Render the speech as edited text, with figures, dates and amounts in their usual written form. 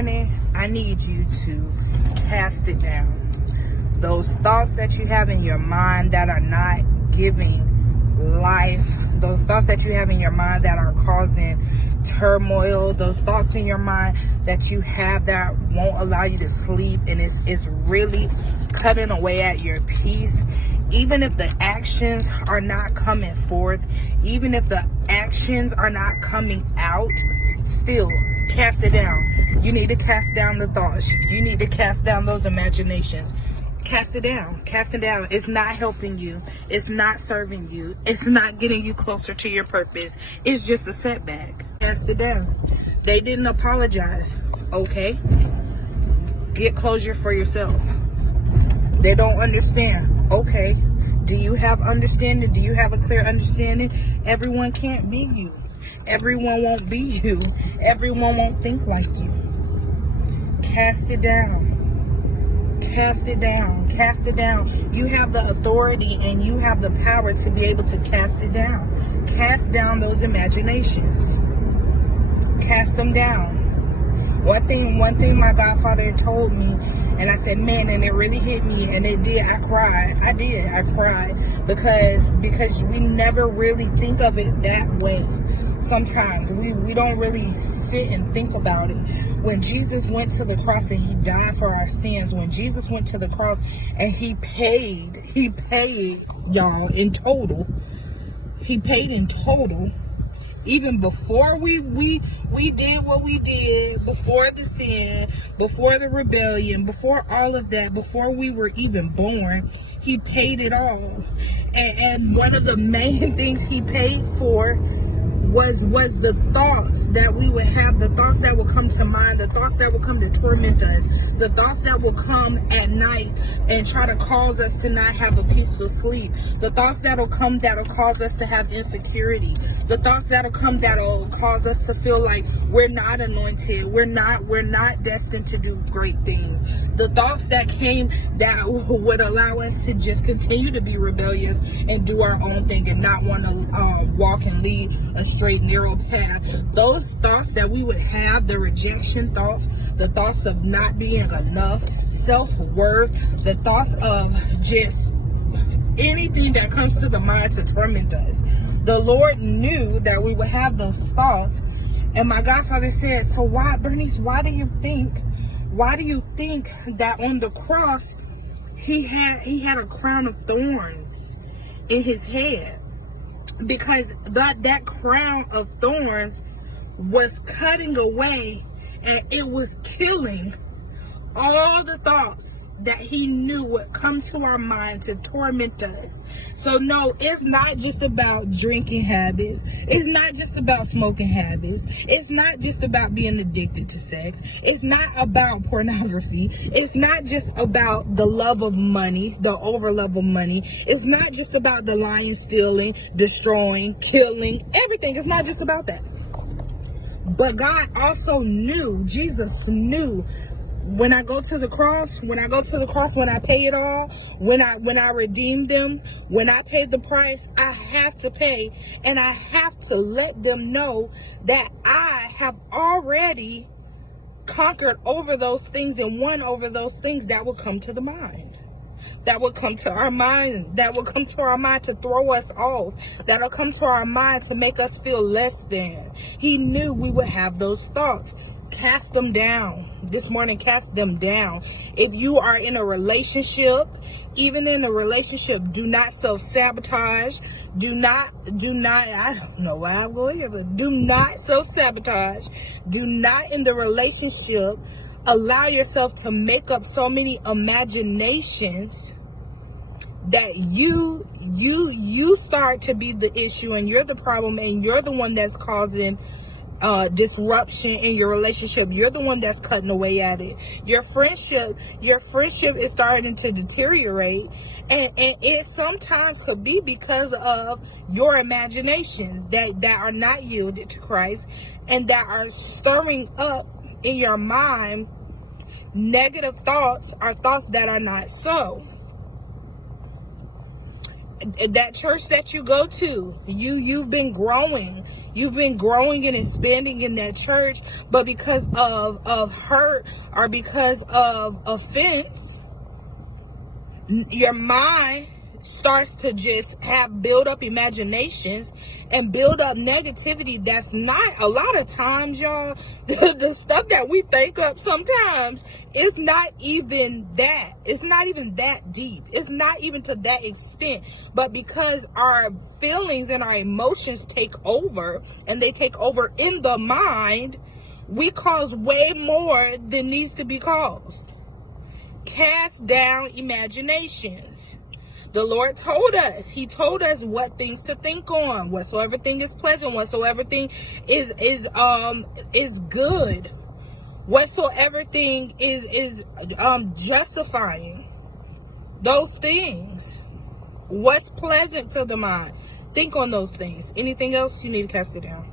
morning, I need you to cast it down. Those thoughts that you have in your mind that are not giving life, those thoughts that you have in your mind that are causing turmoil, those thoughts in your mind that you have that won't allow you to sleep, and it's really cutting away at your peace. Even if the actions are not coming forth, even if the actions are not coming out, still cast it down. You need to cast down the thoughts. You need to cast down those imaginations. Cast it down. Cast it down. It's not helping you. It's not serving you. It's not getting you closer to your purpose. It's just a setback. Cast it down. They didn't apologize. Okay. Get closure for yourself. They don't understand. Okay. Do you have understanding? Do you have a clear understanding? Everyone can't be you. Everyone won't be you. Everyone won't think like you. Cast it down. Cast it down. Cast it down. You have the authority and you have the power to be able to cast it down. Cast down those imaginations. Cast them down. One thing my godfather told me, and I said, man, and it really hit me, and it did. I cried. I cried because we never really think of it that way. Sometimes we don't really sit and think about it. When Jesus went to the cross and he died for our sins, when Jesus went to the cross and he paid, y'all, in total. He paid in total. Even before we did what we did, before the sin, before the rebellion, before all of that, before we were even born, he paid it all. And one of the main things he paid for was the thoughts that we would have, the thoughts that will come to mind, the thoughts that will come to torment us, the thoughts that will come at night and try to cause us to not have a peaceful sleep, the thoughts that'll come that'll cause us to have insecurity, the thoughts that'll come that'll cause us to feel like we're not anointed, we're not destined to do great things, the thoughts that came that would allow us to just continue to be rebellious and do our own thing and not want to walk and lead a straight narrow path. Those thoughts that we would have, the rejection thoughts, the thoughts of not being enough, self-worth, the thoughts of just anything that comes to the mind to torment us. The Lord knew that we would have those thoughts, and my godfather said, so why, Bernice, why do you think that on the cross he had a crown of thorns in his head? Because that crown of thorns was cutting away, and it was killing all the thoughts that he knew would come to our mind to torment us. So no, it's not just about drinking habits. It's not just about smoking habits. It's not just about being addicted to sex. It's not about pornography. It's not just about the love of money, the over love of money. It's not just about the lying, stealing, destroying, killing, everything. It's not just about that. But God also knew, Jesus knew, when I go to the cross, when I pay it all, when I redeem them, when I pay the price, I have to pay, and I have to let them know that I have already conquered over those things and won over those things that will come to the mind. That will come to our mind, that will come to our mind to throw us off, that'll come to our mind to make us feel less than. He knew we would have those thoughts. Cast them down. This morning, cast them down. If you are in a relationship, even in a relationship, do not self-sabotage. Do not, I don't know why I'm going here, but do not self-sabotage. Do not in the relationship allow yourself to make up so many imaginations that you start to be the issue, and you're the problem, and you're the one that's causing disruption in your relationship. You're the one that's cutting away at it. Your friendship is starting to deteriorate, and it sometimes could be because of your imaginations that are not yielded to Christ, and that are stirring up in your mind negative thoughts, or thoughts that are not so. That church that you go to, you've been growing, You've been growing and expanding in that church, but because of hurt or because of offense, your mind starts to just build up imaginations and build up negativity. That's not, a lot of times, y'all, the stuff that we think up sometimes is not even that. It's not even that deep. It's not even to that extent. But because our feelings and our emotions take over, and they take over in the mind, we cause way more than needs to be caused. Cast down imaginations. The Lord told us, he told us what things to think on, whatsoever thing is pleasant, whatsoever thing is good, whatsoever thing is justifying. Those things, what's pleasant to the mind, think on those things. Anything else, you need to cast it down.